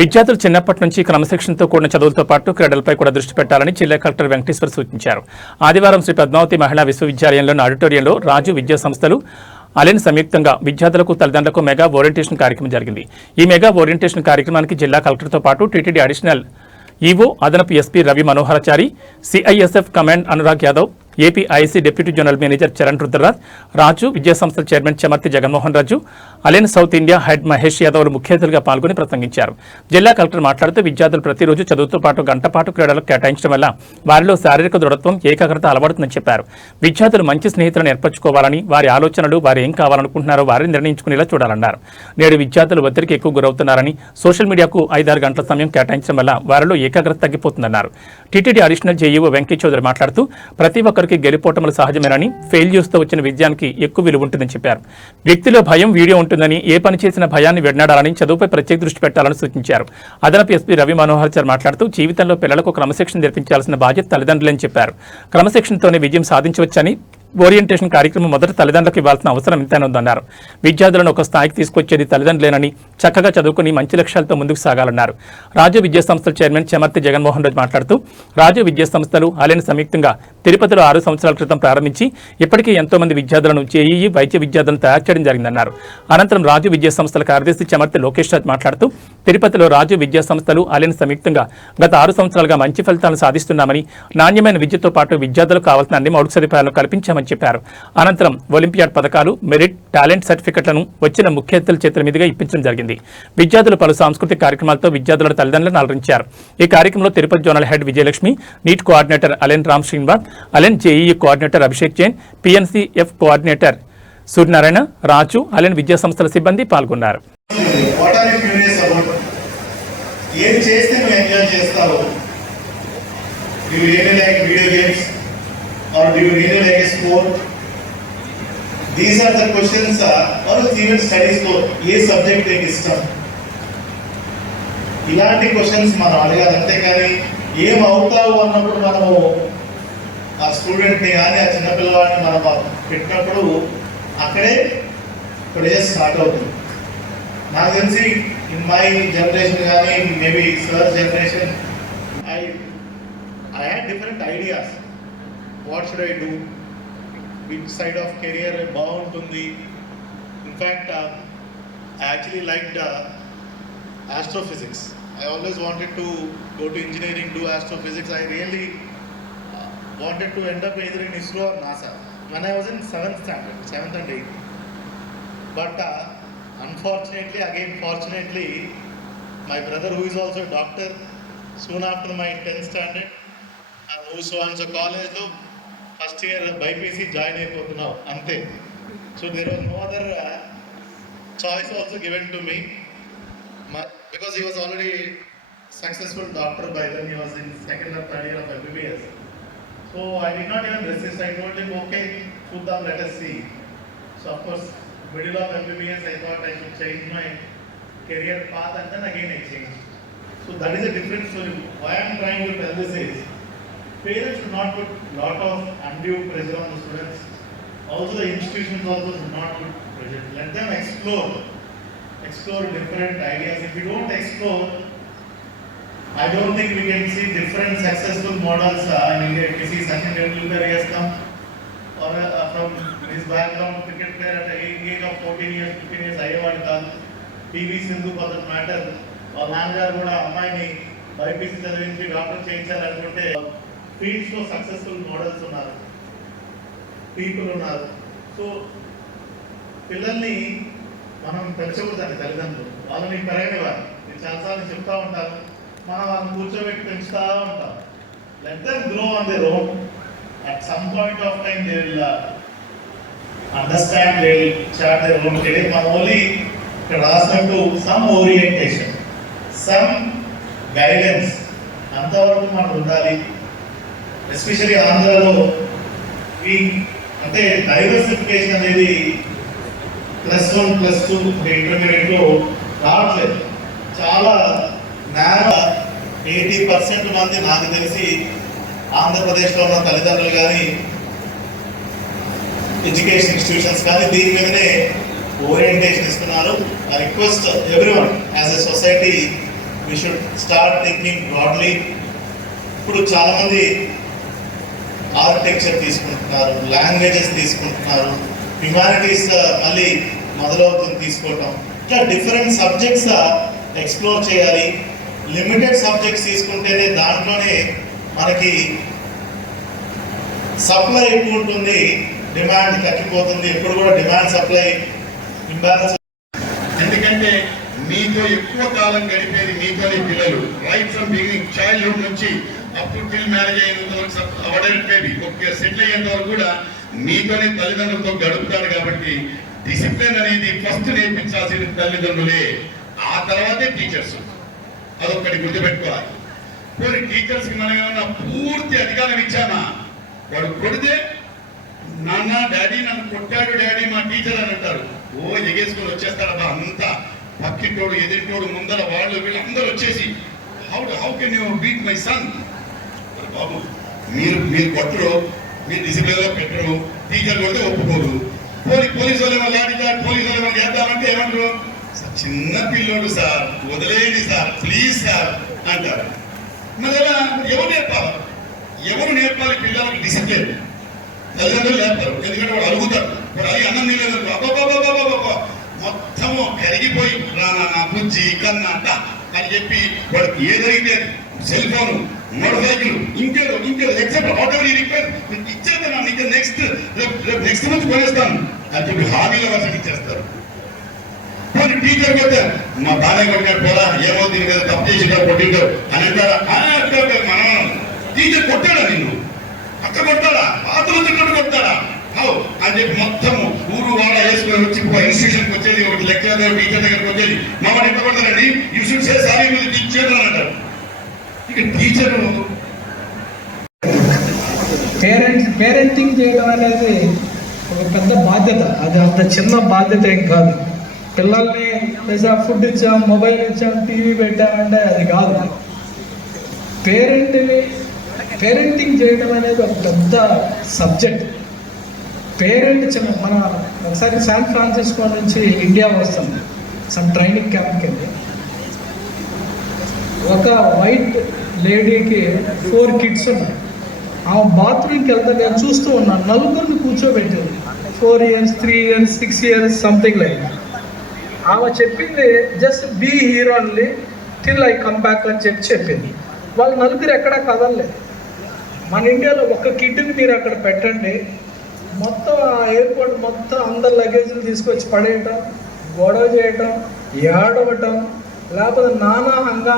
విద్యార్థులు చిన్నప్పటి నుంచి క్రమశిక్షణతో కూడిన చదువులతో పాటు క్రీడలపై కూడా దృష్టి పెట్టాలని జిల్లా కలెక్టర్ వెంకటేశ్వర్ సూచించారు. ఆదివారం శ్రీ పద్మావతి మహిళా విశ్వవిద్యాలయంలోని ఆడిటోరియంలో రాజు విద్యా సంస్థలు అలెన్ సంయుక్తంగా విద్యార్థులకు తల్లిదండ్రులకు మెగా ఓరియంటేషన్ కార్యక్రమం జరిగింది. ఈ మెగా ఓరియంటేషన్ కార్యక్రమానికి జిల్లా కలెక్టర్తో పాటు టీటీడీ అడిషనల్ ఈవో అదనపు SP Ravi Manoharachari, CISF command Anurag Yadav, APIC deputy general manager Charan Rudraraj, Raju విద్యాసంస్థల chairman Chemarthi Jaganmohan Raju, Allen south India head Mahesh యాదవ్లు ముఖ్య అతిథులుగా పాల్గొని ప్రసంగించారు. జిల్లా కలెక్టర్ మాట్లాడుతూ విద్యార్థులు ప్రతిరోజు చదువుతో పాటు గంట పాటు క్రీడలకు కేటాయించడం వల్ల వారిలో శారీరక దృఢత్వం, ఏకాగ్రత అలవడుతుందని చెప్పారు. విద్యార్థులు మంచి స్నేహితులను ఏర్పరచుకోవాలని, వారి ఆలోచనలు వారు ఏం కావాలనుకుంటున్నారో వారిని నిర్ణయించుకునేలా చూడాలన్నారు. నేడు విద్యార్థులు ఒత్తిడికి ఎక్కువ గురవుతున్నారని, సోషల్ మీడియాకు 5-6 గంటల సమయం కేటాయించడం వల్ల వారిలో ఏకాగ్రత తగ్గిపోతుందన్నారు. TTD additional JEO Venkaiah Chowdary మాట్లాడుతూ ప్రతి ఒక్కరికి గెలుపోటములు సహజమేనని, ఫెయిల్యూర్స్తో వచ్చిన విజయానికి ఎక్కువ విలువ ఉంటుందని చెప్పారు. వ్యక్తిలో భయం వీడియో ఉంటుందని, ఏ పని చేసిన భయాన్ని విడనాడాలని, చదువుపై ప్రత్యేక దృష్టి పెట్టాలని సూచించారు. అదనపు ఎస్పీ రవి మనోహరాచారి మాట్లాడుతూ జీవితంలో పిల్లలకు క్రమశిక్షణ నేర్పించాల్సిన బాధ్యత తల్లిదండ్రులని చెప్పారు. క్రమశిక్షణతోనే విజయం సాధించవచ్చని, ఓరియంటేషన్ కార్యక్రమం మొదట తల్లిదండ్రులకు ఇవ్వాల్సిన అవసరం ఎంతైనా ఉందన్నారు. విద్యార్థులను ఒక స్థాయికి తీసుకొచ్చేది తల్లిదండ్రులేనని, చక్కగా చదువుకుని మంచి లక్ష్యాలతో ముందుకు సాగాలన్నారు. రాజు విద్యాసంస్థల చైర్మన్ చెమర్తి జగన్మోహన్ రాజు మాట్లాడుతూ రాజు విద్యాసంస్థలు అలెన్ సంయుక్తంగా తిరుపతిలో 6 సంవత్సరాల క్రితం ప్రారంభించి ఇప్పటికీ ఎంతో మంది విద్యార్థులను జేఈఈ వైద్య విద్యార్థులను తయారు చేయడం జరిగిందన్నారు. అనంతరం రాజు విద్యాసంస్థల కార్యదర్శి చెమర్తి లోకేష్ రాజ్ మాట్లాడుతూ తిరుపతిలో రాజు విద్యాసంస్థలు అలెన్ సంయుక్తంగా గత 6 సంవత్సరాలుగా మంచి ఫలితాలను సాధిస్తున్నామని, నాణ్యమైన విద్యతో పాటు విద్యార్థులకు కావాల్సిన అన్ని మౌలిక సదుపాయాలను కల్పించామని చెప్పారు. అనంతరం ఒలింపియాడ్ పథకాలు, మెరిట్, టాలెంట్ సర్టిఫికెట్లను వచ్చిన ముఖ్య అతిథుల చేతుల మీదుగా ఇప్పించడం జరిగింది. విద్యార్థులు పలు సాంస్కృతిక కార్యక్రమాలతో విద్యార్థుల తల్లిదండ్రులను అలరించారు. ఈ కార్యక్రమంలో Tirupati zonal head Vijayalakshmi, NEET coordinator Allen Ram Srinivas, Allen JEE coordinator Abhishek Jain, PNCF coordinator Suryanarayana, Raju, Allen విద్యాసంస్థల సిబ్బంది పాల్గొన్నారు. or do you really like a sport? These are the questions or even studies ko ye subject ek istam ilanti questions మనం అడగాలి. అంతేకాని ఏం అవుతావు అన్నప్పుడు మనము ఆ స్టూడెంట్ని కానీ ఆ చిన్నపిల్లవాడిని మనం పెట్టినప్పుడు అక్కడే ప్రెజర్ స్టార్ట్ అవుతుంది. నాకు తెలిసి ఇన్ మై జనరేషన్ కానీ maybe sir generation I had different ideas. What should I do? Which side of career బాగుంటుంది? In fact, I actually liked astrophysics. I always wanted to go to engineering, do astrophysics. I really wanted to end up either in ISRO or NASA when I was in 7th standard, 7th and 8th. But unfortunately, again fortunately, my brother, who is also a doctor, soon after my 10th standard, so college lo first year bypc join అయిపోతున్నావు అంతే. So there was no other choice also given to me because he was already successful doctor by then. He was in 2nd or 3rd year of MBBS. So I did not even resist. I told him, okay, Shuddham, let us see. So of course, middle of MBBS I thought I should change my career path, and then again I changed. So that is a different story. Why I am trying to tell this is parents should not put lot of undue pressure on the students. Also the institutions also should not put pressure. Let them explore different ideas. If we don't explore, I don't think we can see different successful models in India. If you see Sachin Tendulkar has come or from his background, cricket player at the age of 14 years, 15 years అయ్యేవాడు కాదు. PV Sindhu for that matter, వాళ్ళ నాన్నగారు కూడా అమ్మాయిని BiPC చదివించి doctor చేయించాలనుకుంటే fields లో successful models ఉన్నారు, people ఉన్నారు. So పిల్లల్ని మనం పెంచకూడదండి తల్లిదండ్రులు. వాళ్ళని పెరగనివ్వాలి. నేను చాలాసార్లు చెప్తా ఉంటాను, మనం వాళ్ళని కూర్చోబెట్టి పెంచుతూ ఉంటాం. Let them grow on their own. At some point of time they will understand, they will chart their own career. మనం ఓన్లీ ఇక్కడ రాసినట్టు సమ్ ఓరియంటేషన్, సమ్ గైడెన్స్ అంతవరకు మనం ఉండాలి. ఎస్పెషల్లీ ఆంధ్రాలో ఈ అంటే డైవర్సిఫికేషన్ అనేది +1 +2 ఇంటర్మీడియట్లో రావట్లేదు. చాలా నేర 80% మంది నాకు తెలిసి ఆంధ్రప్రదేశ్లో ఉన్న తల్లిదండ్రులు కానీ ఎడ్యుకేషన్ ఇన్స్టిట్యూషన్స్ కానీ దీని మీదనే ఓరియంటేషన్ ఇస్తున్నారు. I request everyone as a society should start thinking broadly. ఇప్పుడు చాలామంది ఆర్కిటెక్చర్ తీసుకుంటున్నారు, లాంగ్వేజెస్ తీసుకుంటున్నారు, హ్యుమానిటీస్ మళ్ళీ మొదలవుతుంది తీసుకోవటం. ఇట్లా డిఫరెంట్ సబ్జెక్ట్స్ ఎక్స్ప్లోర్ చేయాలి. లిమిటెడ్ సబ్జెక్ట్స్ తీసుకుంటేనే దాంట్లోనే మనకి సప్లై ఎక్కువ ఉంటుంది, డిమాండ్ తగ్గిపోతుంది. ఎప్పుడు కూడా డిమాండ్ సప్లై ఇంబ్యాలెన్స్. ఎందుకంటే మీతో ఎక్కువ కాలం గడిపేది మీతోనే పిల్లలు. రైట్ ఫ్రమ్ బిగినింగ్ చైల్డ్హుడ్ నుంచి అప్పుడు పిల్లలు మ్యారేజ్ అయినంత వరకు అడల్ట్ బేబీ ఒక సెటిల్ అయ్యేంత వరకు కూడా మీతోనే తల్లిదండ్రులతో గడుపుతారు. కాబట్టి డిసిప్లిన్ అనేది ఫస్ట్ నేర్పించాల్సిన తల్లిదండ్రులే, ఆ తర్వాతే టీచర్స్. అదొక్కటి గుర్తుపెట్టుకోవాలి. కొన్ని టీచర్స్కి మనం ఏమన్నా పూర్తి అధికారం ఇచ్చామా, వాడు కొడితే నాన్న డాడీ నన్ను కొట్టాడు డాడీ మా టీచర్ అని అంటారు. ఎగేసుకొని వచ్చేస్తారబ్బా అంతా. పక్కింటోడు ఎదుటితోడు ముందర వాళ్ళు వీళ్ళందరూ వచ్చేసి how can you beat my son. బాబు మీరు కొట్టరు, మీరు డిసిప్లిన్ లో పెట్టరు, టీచర్ కొడితే ఒప్పుకోరు. పోలీసు వాళ్ళు ఏమో లాఠీ చార్జ్, పోలీసు వాళ్ళు ఏమో చేద్దామంటే ఏమంటారు, చిన్న పిల్లోడు సార్ వదిలేయండి సార్ ప్లీజ్ సార్ అంటారు. మరి ఎలా ఎవరు నేర్పాలి? పిల్లలకి డిసిప్లిన్? తల్లిదండ్రులు నేర్పారు. ఎందుకంటే వాడు అడుగుతారు, వాడు అడిగి అన్నం తినలేదు అబ్బాబాబాబాబా మొత్తము కరిగిపోయి రానా బుజ్జి కన్నా అంట అని చెప్పి వాడికి ఏదైతే సెల్ ఫోన్, మోటార్ సైకిల్, ఇంకేదో ఎక్సెప్ట్ వాట్ ఎవర్ రిక్వైర్ ఇచ్చేద్దాను, నీకు నెక్స్ట్ మంత్ కొనేస్తాను అని చెప్పి హామీల వర్షం ఇచ్చేస్తారు. కొన్ని టీచర్ కొట్టే మా బాగా కొట్టినాడు పోరా, ఏమవుతుంది కదా తప్పు చేసింటారు కొట్టింటారు అని అంటారా? మనం టీచర్ కొట్టాడా నిన్ను? అక్క కొట్టాడా? పాత్రలు తిన్నట్టు కొట్టాడా? అని చెప్పి మొత్తము ఊరు వాడ వేసుకొని వచ్చి ఇన్స్టిట్యూషన్కి వచ్చేది, ఒకటి లెక్చరర్ దగ్గర టీచర్ దగ్గరకు వచ్చేది, మమ్మల్ని ఎంత కొడతారండి, యూ షుడ్ సే సారీ మీరు టీచర్ అని అంటారు. ఇక టీచర్ పేరెంటింగ్ చేయడం అనేది ఒక పెద్ద బాధ్యత. అది అంత చిన్న బాధ్యత ఏం కాదు. పిల్లల్ని లేదా ఫుడ్ ఇచ్చాం, మొబైల్ ఇచ్చాం, టీవీ పెట్టామంటే అది కాదు. పేరెంటింగ్ చేయడం అనేది ఒక పెద్ద సబ్జెక్ట్. మన ఒకసారి శాన్ ఫ్రాన్సిస్కో నుంచి ఇండియా వస్తాం సమ్ ట్రైనింగ్ క్యాంప్కి వెళ్ళి, ఒక వైట్ లేడీకి 4 kids ఉన్నాయి. ఆమె బాత్రూమ్కి వెళ్తే నేను చూస్తూ ఉన్నాను, నలుగురిని కూర్చోబెట్టింది. 4 years, 3 years, 6 years something like. ఆమె చెప్పింది just be here only till I come back అని చెప్పింది. వాళ్ళు నలుగురు ఎక్కడా కదలలేదు. మన ఇండియాలో ఒక కిడ్ని మీరు అక్కడ పెట్టండి, మొత్తం ఎయిర్పోర్ట్ మొత్తం అందరు లగేజ్లు తీసుకొచ్చి పడేయటం, గొడవ చేయటం, ఏడవటం, లేకపోతే నానా హంగా